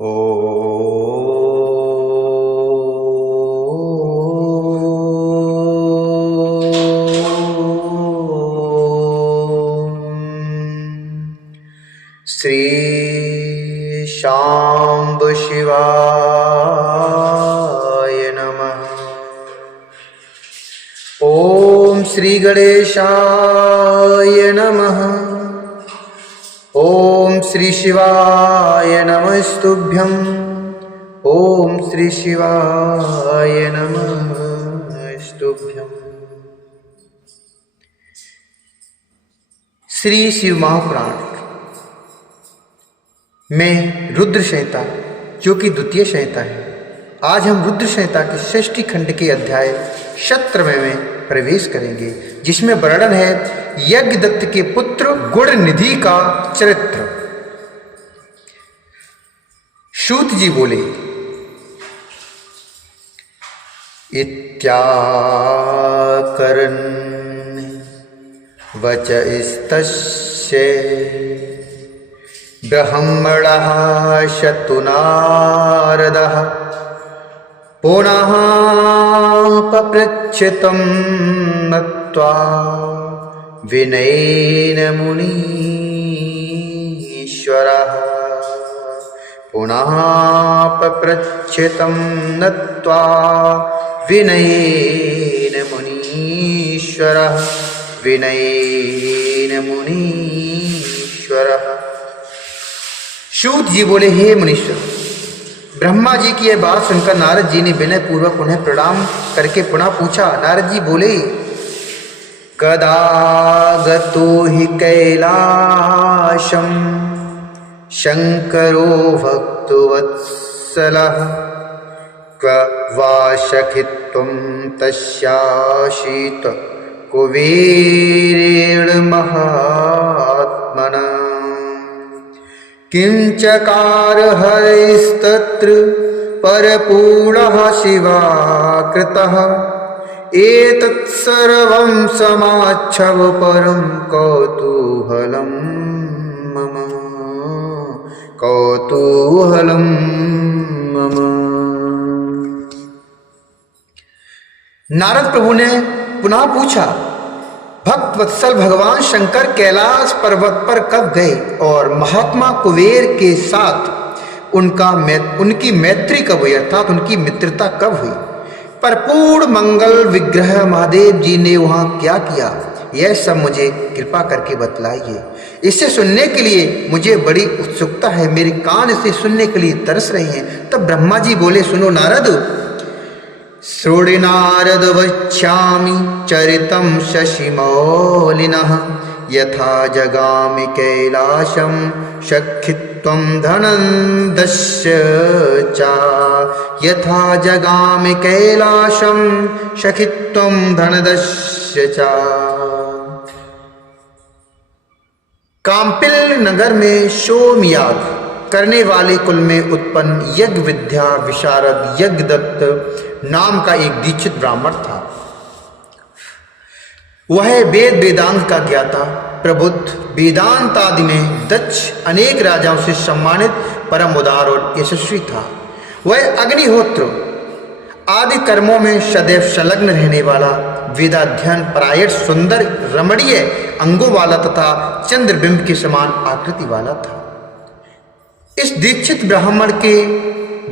ओ श्री शांब शिवाय नमः। ओम श्री गणेशाय नमः। ओम श्री शिवाय नमस्तुभ्यं। ओम श्री शिवाय नमस्तुभ्यं। श्री शिव महापुराण में रुद्र संहिता, जो कि द्वितीय संहिता है। आज हम रुद्र संहिता के षष्ठी खंड के अध्याय शत्रवय में प्रवेश करेंगे, जिसमें वर्णन है यज्ञदत्त के पुत्र गुणनिधि का चरित्र। सूत जी बोले, इत्याकरन् वच इस्तस्य ब्रह्मणः शतुनारदः पुनः पपृच्छतं नत्वा विनयेन मुनीश्वरः। पुनः पपृच्छतं नत्वा विनयेन मुनीश्वरः। विनयेन मुनीश्वरः। सूत जी बोले, हे मुनीश्वर, ब्रह्मा जी की यह बात सुनकर नारद जी ने विनय पूर्वक उन्हें प्रणाम करके पुनः पूछा। नारद जी बोले, कदागतो हि कैलाशं शंकरो भक्तवत्सलः क्व वा सखित्वं तस्यासीत कुबेरेण महात्मना। किंचकार हरिस्तत्र परपूर्णः शिवाकृतः एतत्सर्वं समाच्छव परं कौतूहलं मम। कौतूहलं मम। नारद प्रभु ने पुनः पूछा, भक्त वत्सल भगवान शंकर कैलाश पर्वत पर कब गए और महात्मा कुबेर के साथ उनकी मैत्री कब हुई, अर्थात उनकी मित्रता कब हुई? परपूर्ण मंगल विग्रह महादेव जी ने वहां क्या किया, यह सब मुझे कृपा करके बतलाइए। इसे सुनने के लिए मुझे बड़ी उत्सुकता है, मेरे कान इसे सुनने के लिए तरस रहे हैं। तब ब्रह्मा जी बोले, सुनो नारद, श्रोणे नारद वक्ष्यामि चरितं शशिमौलिनः यथा जगामि कैलाशं सखित्वं धनन्दस्य च। यथा जगामि कैलाशं सखित्वं धनदस्य च। काम्पिल नगर में सोमयाग करने वाले कुल में उत्पन्न यज्ञ विद्या विशारद यज्ञदत्त नाम का एक दीक्षित ब्राह्मण था। वह वेद वेदांत का ज्ञाता, प्रबुद्ध, वेदांत आदि में दक्ष, अनेक राजाओं से सम्मानित, परम उदार और यशस्वी था। वह अग्निहोत्र आदि कर्मों में सदैव संलग्न रहने वाला, वेदाध्ययन परायण, सुंदर रमणीय अंगों वाला तथा चंद्रबिंब के समान आकृति वाला था। इस दीक्षित ब्राह्मण के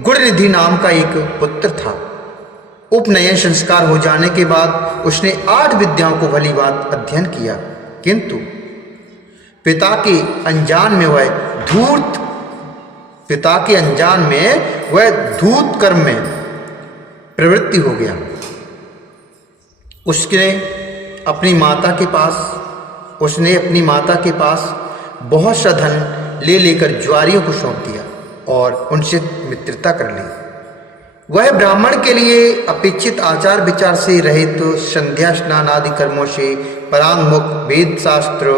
गुणनिधि नाम का एक पुत्र था। उपनयन संस्कार हो जाने के बाद उसने 8 विद्याओं को भली बात अध्ययन किया, किंतु पिता के अनजान में वह धूर्त कर्म में प्रवृत्ति हो गया। उसने अपनी माता के पास बहुत सा धन ले लेकर ज्वारियों को सौंप दिया और उनसे मित्रता कर ली। वह ब्राह्मण के लिए अपेक्षित आचार विचार से रहित, तो संध्या स्नान आदि कर्मों से परांगमुख, वेद शास्त्र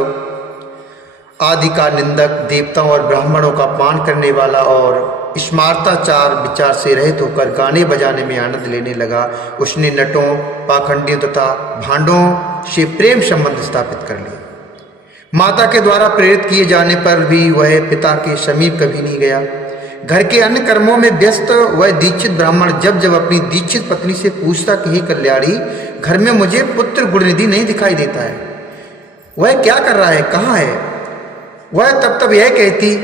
आदि का निंदक, देवताओं और ब्राह्मणों का अपमान करने वाला और स्मार्ताचार विचार से रहित होकर गाने बजाने में आनंद लेने लगा। उसने नटों, पाखंडियों तथा भांडों से प्रेम संबंध स्थापित कर लिया। माता के द्वारा प्रेरित किए जाने पर भी वह पिता के समीप कभी नहीं गया। घर के अन्य कर्मों में व्यस्त वह दीक्षित ब्राह्मण जब जब अपनी दीक्षित पत्नी से पूछता कि हे कल्याणी, घर में मुझे पुत्र गुणनिधि नहीं दिखाई देता है, वह क्या कर रहा है, कहाँ है? वह तब तब यह कहती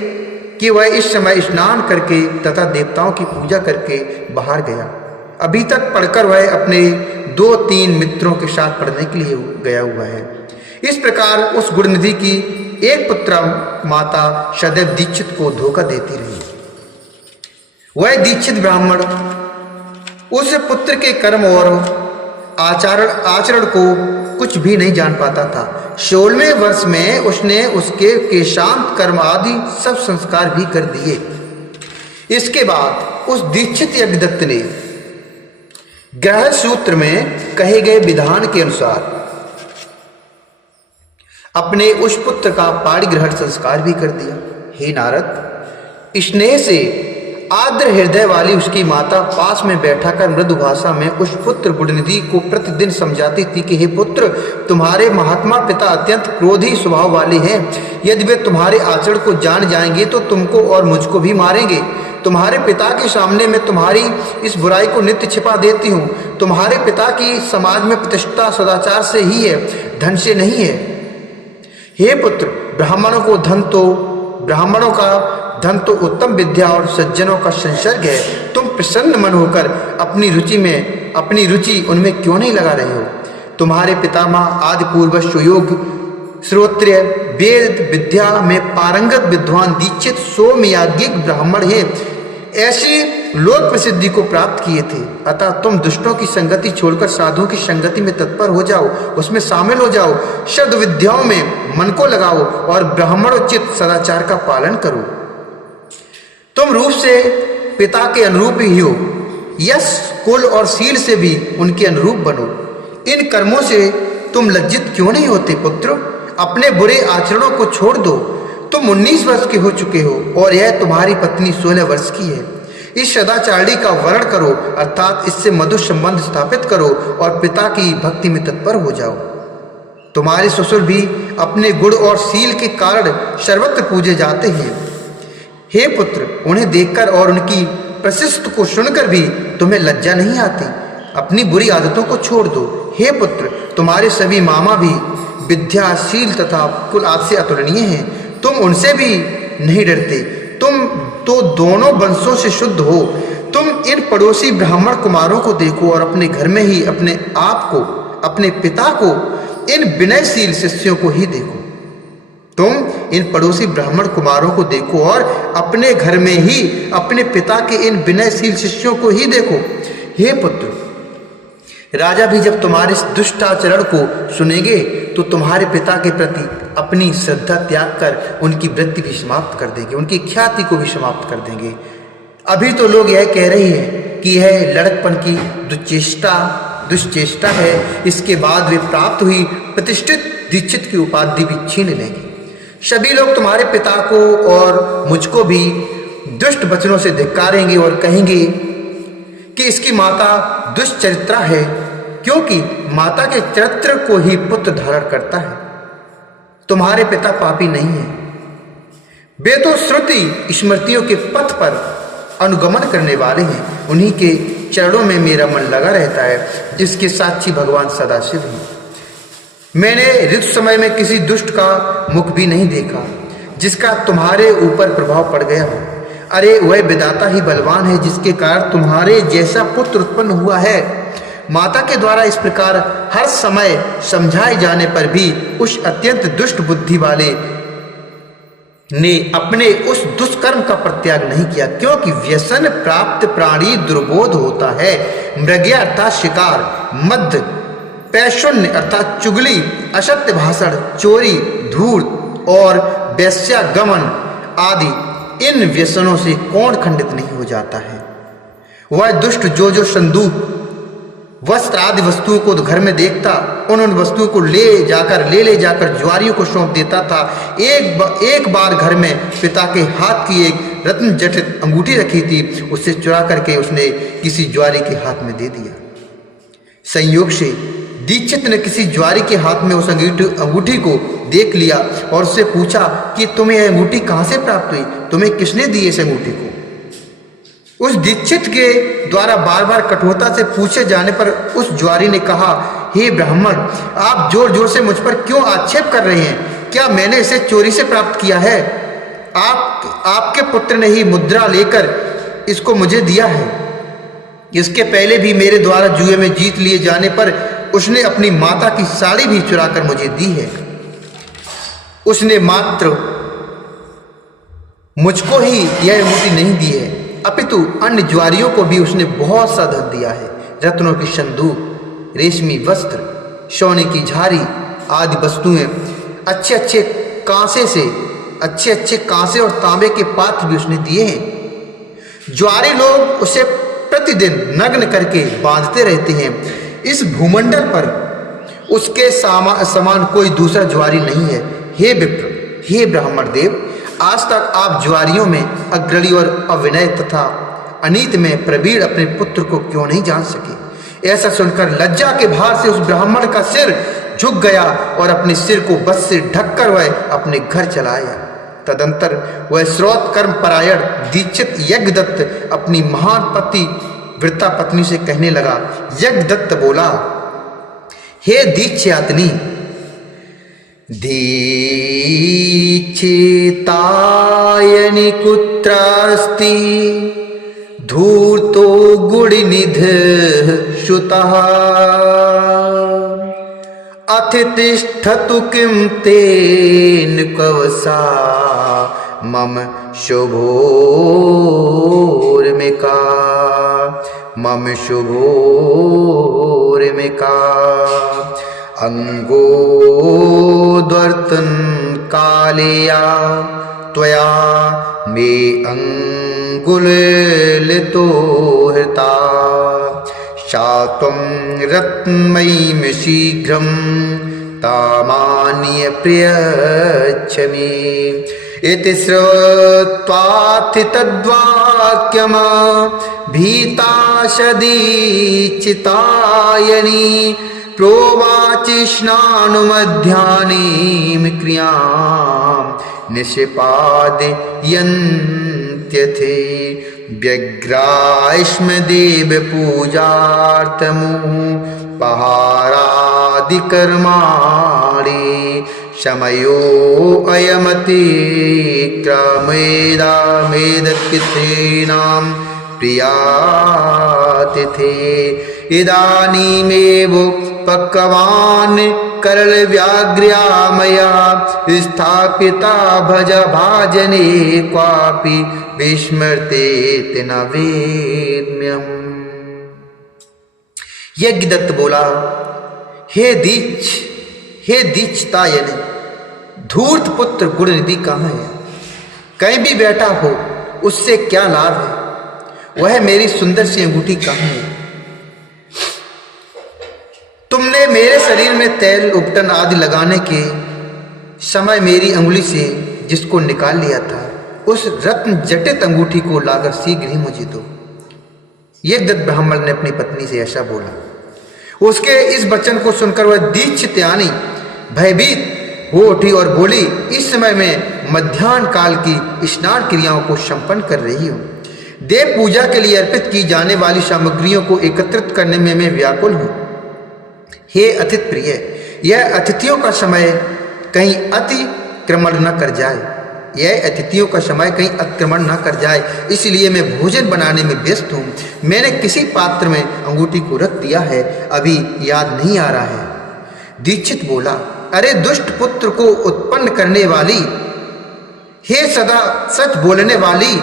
कि वह इस समय स्नान करके तथा देवताओं की पूजा करके बाहर गया। अभी तक पढ़कर वह अपने 2-3 मित्रों के साथ पढ़ने के लिए गया हुआ है। इस प्रकार उस गुणनिधि की एक पुत्र माता सदैव दीक्षित को धोखा देती रही। वह दीक्षित ब्राह्मण उस पुत्र के कर्म और आचरण को कुछ भी नहीं जान पाता था। 16वें वर्ष में उसने उसके केशांत कर्म आदि सब संस्कार भी कर दिए। इसके बाद उस दीक्षित यज्ञदत्त ने ग्रह सूत्र में कहे गए विधान के अनुसार अपने उस पुत्र का पाणी ग्रहण संस्कार भी कर दिया। हे नारद, स्नेह से आर्द्र हृदय वाली उसकी माता पास में बैठाकर मृदु भाषा में उस पुत्र गुणनिधि को प्रतिदिन समझाती थी कि हे पुत्र, तुम्हारे महात्मा पिता अत्यंत क्रोधी स्वभाव वाले हैं। यदि वे तुम्हारे आचरण को जान जाएंगे तो तुमको और मुझको भी मारेंगे। तुम्हारे पिता के सामने मैं तुम्हारी इस बुराई को नित्य छिपा देती हूँ। तुम्हारे पिता की समाज में प्रतिष्ठा सदाचार से ही है, धन से नहीं है। हे पुत्र, ब्राह्मणों का धन तो उत्तम विद्या और सज्जनों का संसर्ग है। तुम प्रसन्न मन होकर अपनी रुचि उनमें क्यों नहीं लगा रहे हो? तुम्हारे पितामह आदि पूर्वज सुयोग श्रोत्रिय वेद विद्या में पारंगत विद्वान दीक्षित सोमयाज्ञिक ब्राह्मण हैं। ऐसी लोक प्रसिद्धि को प्राप्त किए थे। अतः तुम दुष्टों की संगति छोड़कर साधुओं की संगति में तत्पर हो जाओ, उसमें शामिल हो जाओ, शब्द विद्याओं में मन को लगाओ और ब्राह्मणोचित सदाचार का पालन करो। तुम रूप से पिता के अनुरूप ही हो, यश कुल और शील से भी उनके अनुरूप बनो। इन कर्मों से तुम लज्जित क्यों नहीं होते पुत्र? अपने बुरे आचरणों को छोड़ दो। तुम 19 वर्ष के हो चुके हो और यह तुम्हारी पत्नी 16 वर्ष की है। इस सदाचारी का वर्ण करो, अर्थात इससे मधुर संबंध स्थापित करो और पिता की भक्ति में तत्पर हो जाओ। तुम्हारे ससुर भी अपने गुण और शील के कारण सर्वत्र पूजे जाते हैं। हे पुत्र, उन्हें देखकर और उनकी प्रशस्ति को सुनकर भी तुम्हें लज्जा नहीं आती? अपनी बुरी आदतों को छोड़ दो। हे पुत्र, तुम्हारे सभी मामा भी विद्या शील तथा कुल आदि से अतुलनीय हैं। तुम उनसे भी नहीं डरते। तुम तो दोनों वंशों से शुद्ध हो। तुम इन पड़ोसी ब्राह्मण कुमारों को देखो और अपने घर में ही अपने आप को, अपने पिता को, इन विनयशील शिष्यों को ही देखो। तुम इन पड़ोसी ब्राह्मण कुमारों को देखो और अपने घर में ही अपने पिता के इन विनयशील शिष्यों को ही देखो। हे पुत्र, राजा भी जब तुम्हारे इस दुष्टाचरण को सुनेंगे तो तुम्हारे पिता के प्रति अपनी श्रद्धा त्याग कर उनकी वृत्ति भी समाप्त कर देंगे, उनकी ख्याति को भी समाप्त कर देंगे। अभी तो लोग यह कह रहे हैं कि यह लड़कपन की दुष्चेष्टा है। इसके बाद वे प्राप्त हुई प्रतिष्ठित दीक्षित की उपाधि भी छीन लेंगे। सभी लोग तुम्हारे पिता को और मुझको भी दुष्ट वचनों से धिक्कारेंगे और कहेंगे कि इसकी माता दुष्चरित्रा है, क्योंकि माता के चरित्र को ही पुत्र धारण करता है। तुम्हारे पिता पापी नहीं है। वे तो श्रुति स्मृतियों के पथ पर अनुगमन करने वाले हैं। उन्हीं के चरणों में मेरा मन लगा रहता है, जिसके साक्षी भगवान सदाशिव हैं। मैंने ऋतु समय में किसी दुष्ट का मुख भी नहीं देखा जिसका तुम्हारे ऊपर प्रभाव पड़ गया हो। अरे, वह विधाता ही बलवान है जिसके कारण तुम्हारे जैसा पुत्र उत्पन्न हुआ है। माता के द्वारा इस प्रकार हर समय समझाए जाने पर भी उस अत्यंत दुष्ट बुद्धि वाले ने अपने उस दुष्कर्म का परित्याग नहीं किया, क्योंकि व्यसन प्राप्त प्राणी दुर्बोध होता है। मृग्या अर्थात शिकार, मद, पैशून्य अर्थात चुगली, असत्य भाषण, चोरी, धूर्त और वैश्यागमन आदि इन व्यसनों से कौन खंडित नहीं हो जाता है। वह दुष्ट जो संदूक, वस्त्र आदि वस्तुओं को घर में देखता, उन वस्तुओं को ले जाकर जुआरियों को सौंप देता था। एक बार घर में पिता के हाथ की एक रत्न जटित अंगूठी रखी थी, उससे चुरा करके उसने किसी जुआरी के हाथ में दे दिया। संयोग से दीक्षित ने किसी जुआरी के हाथ में उस अंगूठी को देख लिया और उससे पूछा कि तुम्हें यह अंगूठी कहाँ से प्राप्त हुई? तुम्हें किसने दी इस अंगूठी को? उस दीक्षित के द्वारा बार बार कठोरता से पूछे जाने पर उस ज्वारी ने कहा, हे ब्राह्मण, आप जोर जोर से मुझ पर क्यों आक्षेप कर रहे हैं? क्या मैंने इसे चोरी से प्राप्त किया है? आपके पुत्र ने ही मुद्रा लेकर इसको मुझे दिया है। इसके पहले भी मेरे द्वारा जुए में जीत लिए जाने पर उसने अपनी माता की साड़ी भी चुराकर मुझे दी है। उसने मात्र मुझको ही यह अंगूठी नहीं दी है, अपितु अन्य ज्वारियों को भी उसने बहुत सा धन दिया है। रत्नों की संदूक, रेशमी वस्त्र, सोने की झारी आदि वस्तुएं, अच्छे अच्छे कांसे और तांबे के पात्र भी उसने दिए हैं। ज्वारी लोग उसे प्रतिदिन नग्न करके बांधते रहते हैं। इस भूमंडल पर उसके समान कोई दूसरा ज्वारी नहीं है। हे विप्र, हे ब्राह्मण देव, आज तक आप ज्वारियों में अग्रणी और अविनय तथा अनीत में प्रवीण अपने पुत्र को क्यों नहीं जान सके? ऐसा सुनकर लज्जा के भार से उस ब्राह्मण का सिर झुक गया और अपने सिर को बस से ढककर वह अपने घर चला आया। तदंतर वह स्रोत कर्म परायण दीक्षित यज्ञदत्त अपनी महान पति वृता पत्नी से कहने लगा। यज्ञदत्त बोला, हे दीक्षातनी, दीक्षितायनि कुत्रास्ति धूर्तो गुणनिध श्रुतः अतिष्ठतु किं तेन कवसा मम शुभोर्मिका अंगोद्वर्तन कालेया त्वया मे अंगुलितो हृता शात्वं रत्नमयीं शीघ्रं तामान्य प्रियच्छ मे। इति श्रुत्वाथि तद्वाक्यम् भीताशदीक्षितायनि प्रोवाचि स्नानुमध्याह्नीं क्रियां निष्पादयन्त्यथे व्यग्राश्म देव पूजार्थमुपहारादिकर्माणि समयो अयमतिक्रमेदामेदतिथीनां प्रियातिथे इदानीमेव पक्वान् करलव्याघ्र्या मया स्थापिता भज भाजने क्वापि विस्मृतेत न वेद्म्यम्। यज्ञदत्त बोला, हे दीक्षितायन, धूर्त पुत्र गुणनिधि कहाँ है? कहीं भी बैठा हो उससे क्या लाभ है? वह मेरी सुंदर सी अंगूठी कहाँ है? तुमने मेरे शरीर में तेल उपटन आदि लगाने के समय मेरी अंगुली से जिसको निकाल लिया था, उस रत्न जटित अंगूठी को लाकर शीघ्र ही मुझे दो। यज्ञदत्त ब्राह्मण ने अपनी पत्नी से ऐसा बोला। उसके इस वचन को सुनकर वह दीक्षितायनी भयभीत हो उठी और बोली, इस समय मैं मध्याह्न काल की स्नान क्रियाओं को संपन्न कर रही हूँ। देव पूजा के लिए अर्पित की जाने वाली सामग्रियों को एकत्रित करने में मैं व्याकुल हूँ। हे अतिथि प्रिय, यह अतिथियों का समय कहीं अतिक्रमण न कर जाए, इसलिए मैं भोजन बनाने में व्यस्त हूँ। मैंने किसी पात्र में अंगूठी को रख दिया है, अभी याद नहीं आ रहा है। दीक्षित बोला, अरे दुष्ट पुत्र को उत्पन्न करने वाली, हे सदा सच बोलने वाली,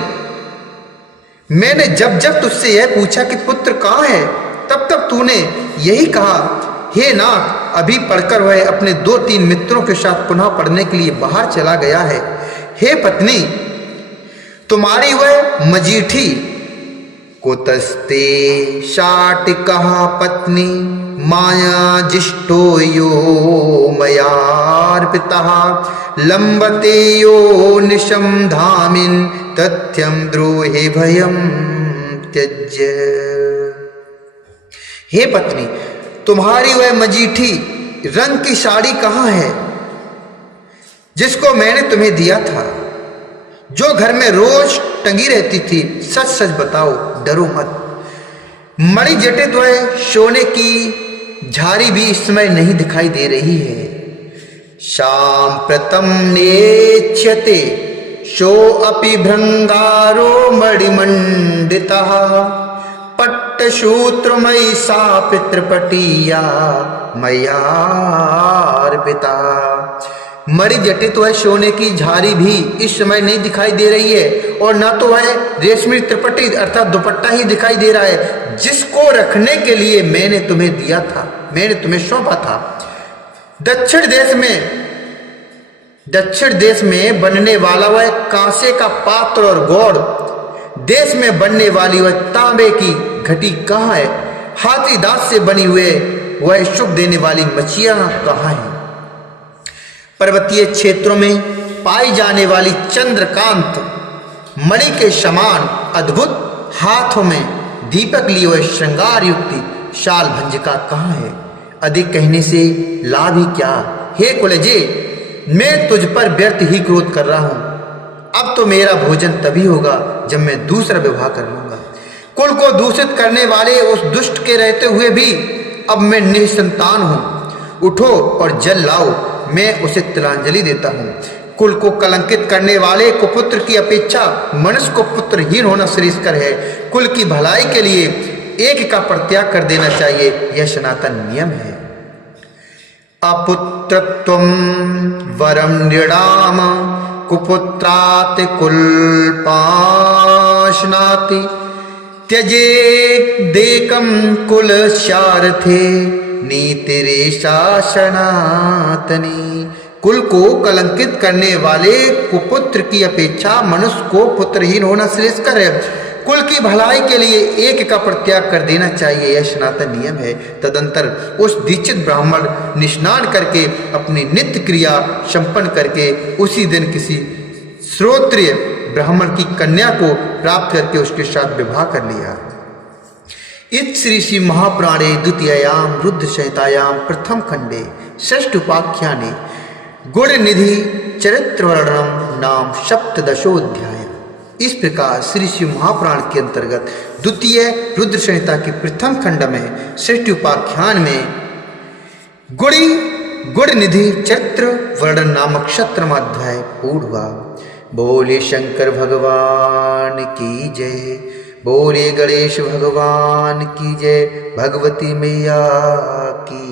मैंने जब जब तुझसे यह पूछा कि पुत्र कहाँ है, तब तब तूने यही कहा, हे नाथ, अभी पढ़कर वह अपने 2-3 मित्रों के साथ पुनः पढ़ने के लिए बाहर चला गया है। हे पत्नी, तुम्हारी वह मजीठी कुतस्ते शाटिकः पत्नी माया जिष्टो यो मयार्पितः लंबते यो निशम धामिन तथ्यम द्रोहे भयम त्यज्य। हे पत्नी, तुम्हारी वह मजीठी रंग की साड़ी कहाँ है जिसको मैंने तुम्हें दिया था? जो घर में रोज टंगी रहती थी, सच सच बताओ, डरो मत। मणि जटित वह सोने की झारी भी इस समय नहीं दिखाई दे रही है। शाम प्रतम नेच्यते शो अपि भृंगारो मणिमंडिता पट्टसूत्रमयी सा पितृपटीया मयार्पिता। मणि जटित वह सोने की झारी भी इस समय नहीं दिखाई दे रही है, और न तो वह रेशमी त्रिपटी अर्थात दुपट्टा ही दिखाई दे रहा है जिसको रखने के लिए मैंने तुम्हें दिया था, मैंने तुम्हें सौंपा था। दक्षिण देश में बनने वाला वह कांसे का पात्र और गौड़ देश में बनने वाली वह तांबे की घटी कहाँ है? हाथी दांत से बनी हुए वह सुख देने वाली मछियां कहाँ है? पर्वतीय क्षेत्रों में पाई जाने वाली चंद्रकांत मणि के समान अद्भुत हाथों में दीपक लिए हुए श्रृंगार युक्ति शाल भंजिका कहाँ है? अधिक कहने से लाभ ही क्या? हे कुलजे, मैं तुझ पर व्यर्थ ही क्रोध कर रहा हूं। अब तो मेरा भोजन तभी होगा जब मैं दूसरा विवाह कर लूंगा। कुल को दूषित करने वाले उस दुष्ट के रहते हुए भी अब मैं निसंतान हूं। उठो और जल लाओ, मैं उसे तिलांजलि देता हूं। कुल को कलंकित करने वाले कुपुत्र की अपेक्षा मनुष्य को पुत्रहीन होना श्रेष्ठकर है। कुल की भलाई के लिए एक का परित्याग कर देना चाहिए, यह सनातन नियम है। अपुत्रत्वं वरम नृणाम कुपुत्रात् कुलपाशनाति त्यजेदेकं कुलस्यार्थे नीतिरेषा सनातनी। कुल को कलंकित करने वाले कुपुत्र की अपेक्षा मनुष्य को पुत्रहीन होना श्रेष्ठकर है। कुल की भलाई के लिए एक का परित्याग कर देना चाहिए, यह सनातन नियम है। तदंतर उस दीक्षित ब्राह्मण ने स्नान करके अपनी नित्य क्रिया संपन्न करके उसी दिन किसी श्रोत्रिय ब्राह्मण की कन्या को प्राप्त करके उसके साथ विवाह कर लिया। इस श्री महापुराणे द्वितीयायाम रुद्र संहितायाम प्रथम खंडे षष्ठ उपाख्याने गुणनिधि चरित्र वर्णनम नाम सप्तदशोऽध्याय। इस प्रकार श्री शिव महापुराण के अंतर्गत द्वितीय रुद्र संहिता के प्रथम खंड में षष्ठ उपाख्यान में गुणनिधि चरित्र वर्णन नामक 17वां अध्याय पूर्ण हुआ। बोले शंकर भगवान की जय, बोले गणेश भगवान की जय, भगवती मैया की